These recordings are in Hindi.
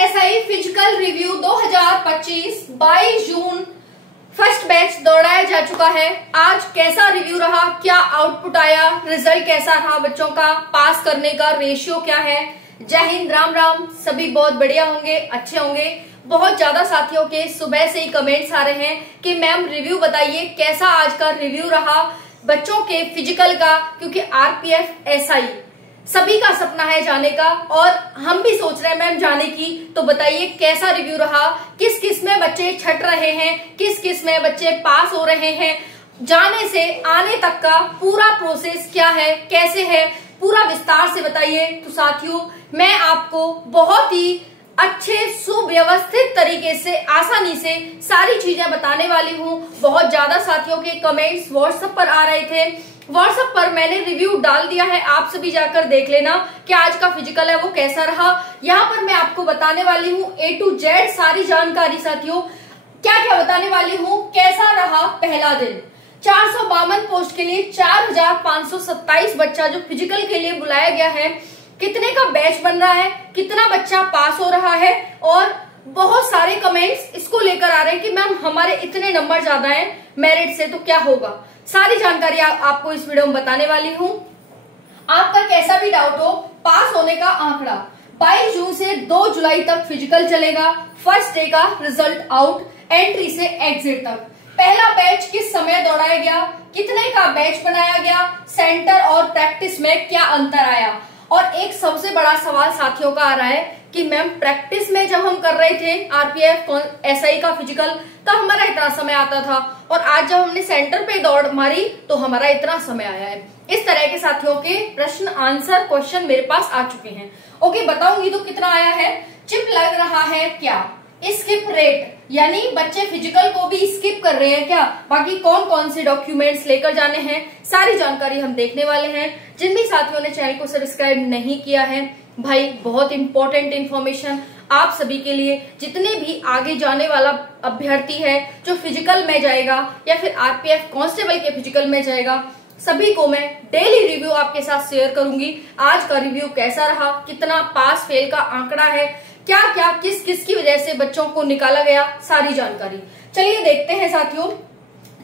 SI physical review 2025 22 June first batch दौड़ाया जा चुका है। आज कैसा रिव्यू रहा, क्या आउटपुट आया, रिजल्ट कैसा रहा, बच्चों का पास करने का रेशियो क्या है। जय हिंद, राम राम। सभी बहुत बढ़िया होंगे, अच्छे होंगे। बहुत ज्यादा साथियों के सुबह से ही कमेंट्स आ रहे हैं कि मैम रिव्यू बताइए, कैसा आज का रिव्यू रहा बच्चों के फिजिकल का, क्योंकि आरपीएफ एसआई सभी का सपना है जाने का और हम भी सोच रहे हैं मैम जाने की। तो बताइए कैसा रिव्यू रहा, किस किस में बच्चे छट रहे हैं, किस किस में बच्चे पास हो रहे हैं, जाने से आने तक का पूरा प्रोसेस क्या है, कैसे है, पूरा विस्तार से बताइए। तो साथियों मैं आपको बहुत ही अच्छे सुव्यवस्थित तरीके से आसानी से सारी चीजें बताने वाली हूँ। बहुत ज्यादा साथियों के कमेंट्स व्हाट्सएप पर आ रहे थे, व्हाट्सएप पर मैंने रिव्यू डाल दिया है, आप सभी जाकर देख लेना कि आज का फिजिकल है वो कैसा रहा। यहाँ पर मैं आपको बताने वाली हूँ A to Z सारी जानकारी। साथियों क्या क्या बताने वाली हूँ, कैसा रहा पहला दिन। 452 पोस्ट के लिए 4527 बच्चा जो फिजिकल के लिए बुलाया गया है, कितने का बैच बन रहा है, कितना बच्चा पास हो रहा है। और बहुत सारे कमेंट्स इसको लेकर आ रहे हैं कि मैम हमारे इतने नंबर ज्यादा हैं मेरिट से, तो क्या होगा। सारी जानकारी आपको इस वीडियो में बताने वाली हूँ। आपका कैसा भी डाउट हो, पास होने का आंकड़ा 22 जून से 2 जुलाई तक फिजिकल चलेगा। फर्स्ट डे का रिजल्ट आउट, एंट्री से एग्जिट तक। पहला बैच किस समय दौड़ाया गया, कितने का बैच बनाया गया, सेंटर और प्रैक्टिस में क्या अंतर आया। और एक सबसे बड़ा सवाल साथियों का आ रहा है कि मैम प्रैक्टिस में जब हम कर रहे थे आरपीएफ एसआई का फिजिकल तब हमारा इतना समय आता था, और आज जब हमने सेंटर पे दौड़ मारी तो हमारा इतना समय आया है। इस तरह के साथियों के प्रश्न आंसर क्वेश्चन मेरे पास आ चुके हैं। ओके, बताऊंगी तो कितना आया है। चिप लग रहा है क्या, स्किप रेट यानी बच्चे फिजिकल को भी स्किप कर रहे हैं क्या, बाकी कौन कौन से डॉक्यूमेंट्स लेकर जाने हैं, सारी जानकारी हम देखने वाले हैं। जिन भी साथियों ने चैनल को सब्सक्राइब नहीं किया है भाई, बहुत इंपॉर्टेंट इन्फॉर्मेशन आप सभी के लिए, जितने भी आगे जाने वाला अभ्यर्थी है जो फिजिकल में जाएगा या फिर आरपीएफ कांस्टेबल के फिजिकल में जाएगा, सभी को मैं डेली रिव्यू आपके साथ शेयर करूंगी। आज का रिव्यू कैसा रहा, कितना पास फेल का आंकड़ा है, क्या क्या किस किस की वजह से बच्चों को निकाला गया, सारी जानकारी चलिए देखते हैं। साथियों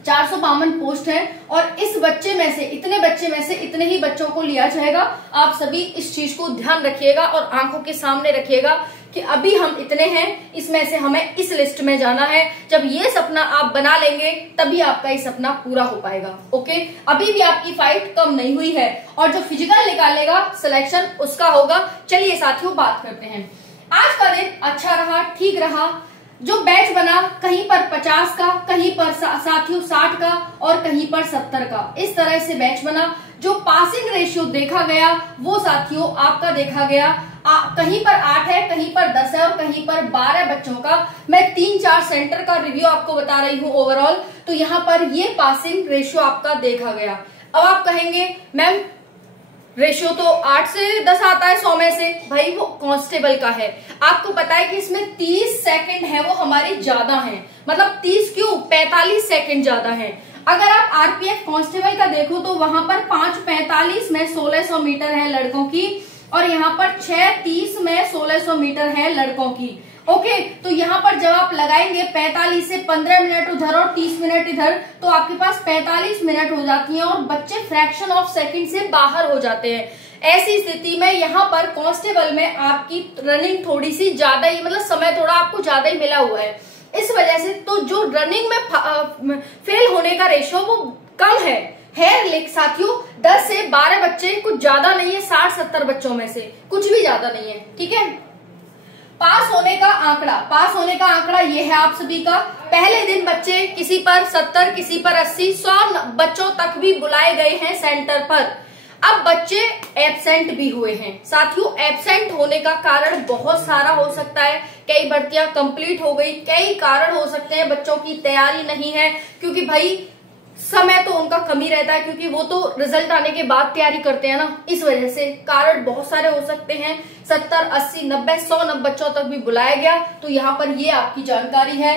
452 पोस्ट है और इस बच्चे में से इतने बच्चे में से इतने ही बच्चों को लिया जाएगा। आप सभी इस चीज को ध्यान रखिएगा और आंखों के सामने रखिएगा कि अभी हम इतने हैं, इसमें से हमें इस लिस्ट में जाना है। जब ये सपना आप बना लेंगे तभी आपका ये सपना पूरा हो पाएगा। ओके, अभी भी आपकी फाइट कम नहीं हुई है और जो फिजिकल निकालेगा सिलेक्शन उसका होगा। चलिए साथियों बात करते हैं। आज का दिन अच्छा रहा, ठीक रहा। जो बैच बना कहीं पर 50 का, कहीं पर साथियों 60 का और कहीं पर 70 का, इस तरह से बैच बना। जो पासिंग रेशियो देखा गया वो साथियों आपका देखा गया कहीं पर 8 है, कहीं पर 10 है और कहीं पर 12 बच्चों का। मैं 3-4 सेंटर का रिव्यू आपको बता रही हूँ ओवरऑल। तो यहाँ पर ये पासिंग रेशियो आपका देखा गया। अब आप कहेंगे मैम रेशियो तो 8 से 10 आता है 100 में से, भाई वो कांस्टेबल का है। आपको पता है कि इसमें 30 सेकंड है वो हमारे ज्यादा हैं, मतलब 30 क्यों 45 सेकंड ज्यादा हैं। अगर आप आरपीएफ कांस्टेबल का देखो तो वहां पर 5:45 में 1600 मीटर है लड़कों की और यहाँ पर 6:30 में 1600 मीटर है लड़कों की। ओके, तो यहाँ पर जब आप लगाएंगे 45 से 15 मिनट उधर और 30 मिनट इधर, तो आपके पास 45 मिनट हो जाती हैं और बच्चे फ्रैक्शन ऑफ सेकंड से बाहर हो जाते हैं। ऐसी स्थिति में यहाँ पर कांस्टेबल में आपकी रनिंग थोड़ी सी ज्यादा ही, मतलब समय थोड़ा आपको ज्यादा ही मिला हुआ है। इस वजह से तो जो रनिंग में फेल होने का रेशियो वो कम है साथियों। 10 से 12 बच्चे कुछ ज्यादा नहीं है, 60-70 बच्चों में से कुछ भी ज्यादा नहीं है। ठीक है, पास होने का आंकड़ा ये है आप सभी का। पहले दिन बच्चे किसी पर 70, किसी पर 80, 100 बच्चों तक भी बुलाए गए हैं सेंटर पर। अब बच्चे एब्सेंट भी हुए हैं साथियों। एब्सेंट होने का कारण बहुत सारा हो सकता है, कई भर्तियां कंप्लीट हो गई, कई कारण हो सकते हैं, बच्चों की तैयारी नहीं है, क्योंकि भाई समय तो उनका कम ही रहता है, क्योंकि वो तो रिजल्ट आने के बाद तैयारी करते हैं ना। इस वजह से कारण बहुत सारे हो सकते हैं। 70, 80, 90, 100 बच्चों तक भी बुलाया गया। तो यहाँ पर ये आपकी जानकारी है।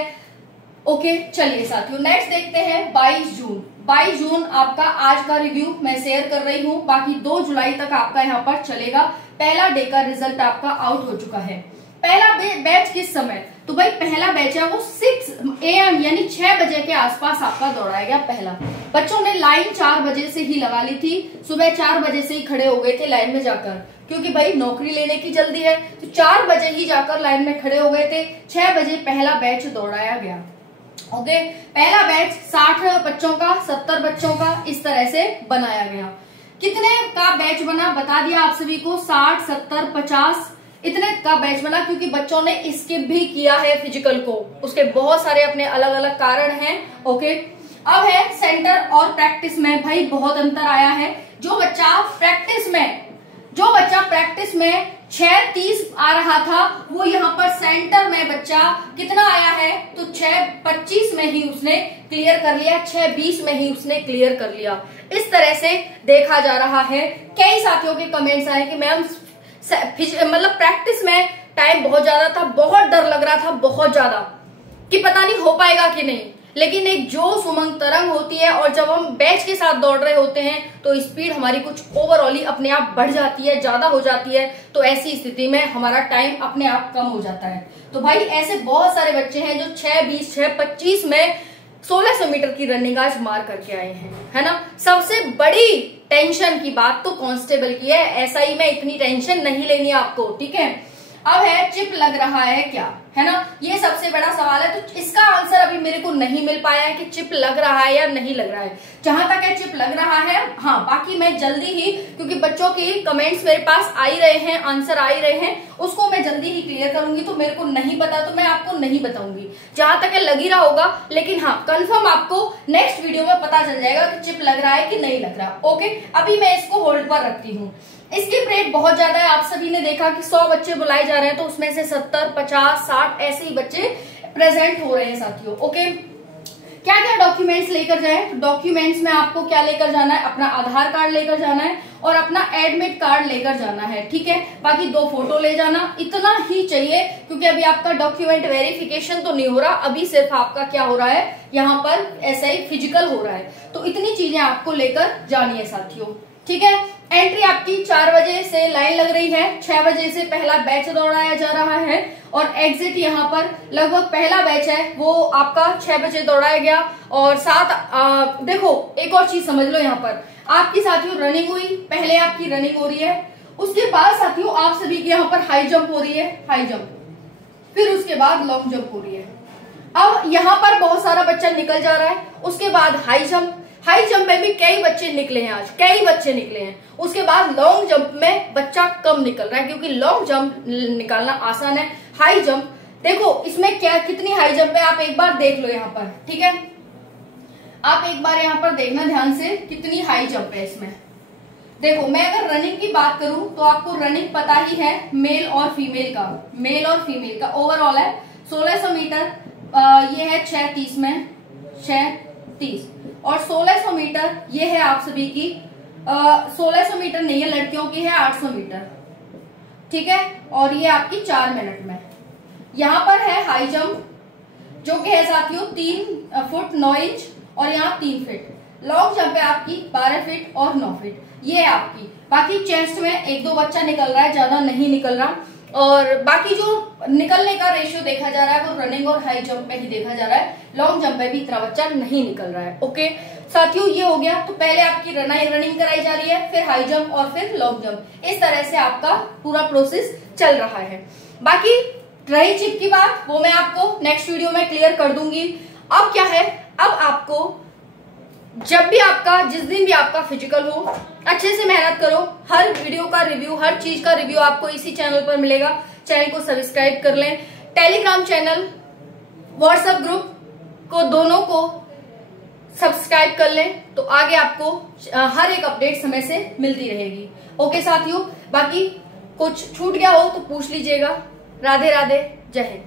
ओके, चलिए साथियों नेक्स्ट देखते हैं। 22 जून आपका आज का रिव्यू मैं शेयर कर रही हूँ। बाकी 2 जुलाई तक आपका यहाँ पर चलेगा। पहला डे का रिजल्ट आपका आउट हो चुका है। पहला बैच किस समय, तो भाई पहला बैच है वो 6 AM यानी 6 बजे के आसपास आपका दौड़ाया गया पहला। बच्चों ने लाइन 4 बजे से ही लगा ली थी, सुबह 4 बजे से ही खड़े हो गए थे लाइन में जाकर, क्योंकि भाई नौकरी लेने की जल्दी है, तो 4 बजे ही जाकर लाइन में खड़े हो गए थे। 6 बजे पहला बैच दौड़ाया गया। ओके, पहला बैच 60 बच्चों का, 70 बच्चों का इस तरह से बनाया गया। कितने का बैच बना बता दिया आप सभी को, 60, 70, 50 इतने का बैच बना, क्योंकि बच्चों ने स्किप भी किया है फिजिकल को, उसके बहुत सारे अपने अलग अलग कारण हैं। ओके, अब है सेंटर और प्रैक्टिस में, भाई बहुत अंतर आया है। जो बच्चा प्रैक्टिस में 6:30 आ रहा था, वो यहाँ पर सेंटर में बच्चा कितना आया है, तो 6:25 में ही उसने क्लियर कर लिया, 6:20 में ही उसने क्लियर कर लिया। इस तरह से देखा जा रहा है। कई साथियों के कमेंट्स आए कि मैम मतलब प्रैक्टिस में टाइम बहुत ज्यादा था, बहुत डर लग रहा था, बहुत ज्यादा कि पता नहीं हो पाएगा कि नहीं, लेकिन एक जोश उमंग तरंग होती है, और जब हम बैच के साथ दौड़ रहे होते हैं तो स्पीड हमारी कुछ ओवरऑल ही अपने आप बढ़ जाती है, ज्यादा हो जाती है, तो ऐसी स्थिति में हमारा टाइम अपने आप कम हो जाता है। तो भाई ऐसे बहुत सारे बच्चे हैं जो 6:20, 6:25 में 1600 मीटर की रनिंग आज मार करके आए हैं, है ना। सबसे बड़ी टेंशन की बात तो कांस्टेबल की है, एसआई में इतनी टेंशन नहीं लेनी आपको, ठीक है। अब है चिप लग रहा है क्या, है ना, ये सबसे बड़ा सवाल है। तो इसका आंसर अभी मेरे को नहीं मिल पाया है कि चिप लग रहा है या नहीं लग रहा है। जहां तक है चिप लग रहा है, हाँ, बाकी मैं जल्दी ही, क्योंकि बच्चों की कमेंट्स मेरे पास आ ही रहे हैं, आंसर आ ही रहे हैं, उसको मैं जल्दी ही क्लियर करूंगी। तो मेरे को नहीं पता तो मैं आपको नहीं बताऊंगी, जहां तक है लग ही रहा होगा, लेकिन हाँ कंफर्म आपको नेक्स्ट वीडियो में पता चल जाएगा कि चिप लग रहा है कि नहीं लग रहा। ओके, अभी मैं इसको होल्ड पर रखती हूँ। इसकी रेट बहुत ज्यादा है, आप सभी ने देखा कि 100 बच्चे बुलाए जा रहे हैं, तो उसमें से 70, 50, 60 ऐसे ही बच्चे प्रेजेंट हो रहे हैं साथियों। ओके, क्या क्या डॉक्यूमेंट्स लेकर जाए, डॉक्यूमेंट्स में आपको क्या लेकर जाना है, अपना आधार कार्ड लेकर जाना है और अपना एडमिट कार्ड लेकर जाना है, ठीक है। बाकी 2 फोटो ले जाना, इतना ही चाहिए, क्योंकि अभी आपका डॉक्यूमेंट वेरिफिकेशन तो नहीं हो रहा, अभी सिर्फ आपका क्या हो रहा है, यहाँ पर एसआई फिजिकल हो रहा है। तो इतनी चीजें आपको लेकर जानी है साथियों, ठीक है। एंट्री आपकी 4 बजे से लाइन लग रही है, 6 बजे से पहला बैच दौड़ाया जा रहा है, और एग्जिट यहाँ पर लगभग पहला बैच है वो आपका 6 बजे दौड़ाया गया। और साथ देखो एक और चीज समझ लो, यहाँ पर आपकी साथियों रनिंग हुई, पहले आपकी रनिंग हो रही है, उसके बाद साथियों आप सभी की यहाँ पर हाई जंप हो रही है, हाई जंप, फिर उसके बाद लॉन्ग जंप हो रही है। अब यहाँ पर बहुत सारा बच्चा निकल जा रहा है, उसके बाद हाई जंप, हाई जंप में भी कई बच्चे निकले हैं, आज कई बच्चे निकले हैं। उसके बाद लॉन्ग जंप में बच्चा कम निकल रहा है, क्योंकि लॉन्ग जंप निकालना आसान है। हाई जंप देखो इसमें क्या कितनी हाई जंप है, आप एक बार देख लो यहाँ पर, ठीक है। आप एक बार यहाँ पर देखना ध्यान से कितनी हाई जंप है इसमें। देखो मैं अगर रनिंग की बात करूं तो आपको रनिंग पता ही है, मेल और फीमेल का ओवरऑल है 1600 मीटर, ये है 6:30 में 6:30, और 1600 मीटर ये है आप सभी की 1600 मीटर नहीं है, लड़कियों की है 800 मीटर, ठीक है। और ये आपकी 4 मिनट में। यहाँ पर है हाई जंप जो कि है साथियों 3 फुट 9 इंच, और यहाँ 3 फीट। लॉन्ग जंप है आपकी 12 फीट और 9 फीट, ये है आपकी। बाकी चेस्ट में 1-2 बच्चा निकल रहा है, ज्यादा नहीं निकल रहा, और बाकी जो निकलने का रेशियो देखा जा रहा है वो रनिंग और हाई जंप में ही देखा जा रहा है, लॉन्ग जंप में भी इतना बच्चा नहीं निकल रहा है। ओके साथियों, ये हो गया। तो पहले आपकी रनिंग कराई जा रही है, फिर हाई जंप और फिर लॉन्ग जंप, इस तरह से आपका पूरा प्रोसेस चल रहा है। बाकी रही चिप की बात, वो मैं आपको नेक्स्ट वीडियो में क्लियर कर दूंगी। अब क्या है, अब आपको जब भी आपका, जिस दिन भी आपका फिजिकल हो, अच्छे से मेहनत करो। हर वीडियो का रिव्यू, हर चीज का रिव्यू आपको इसी चैनल पर मिलेगा। चैनल को सब्सक्राइब कर लें, टेलीग्राम चैनल, व्हाट्सएप ग्रुप को, दोनों को सब्सक्राइब कर लें, तो आगे आपको हर एक अपडेट समय से मिलती रहेगी। ओके साथियों, बाकी कुछ छूट गया हो तो पूछ लीजिएगा। राधे राधे, जय हिंद।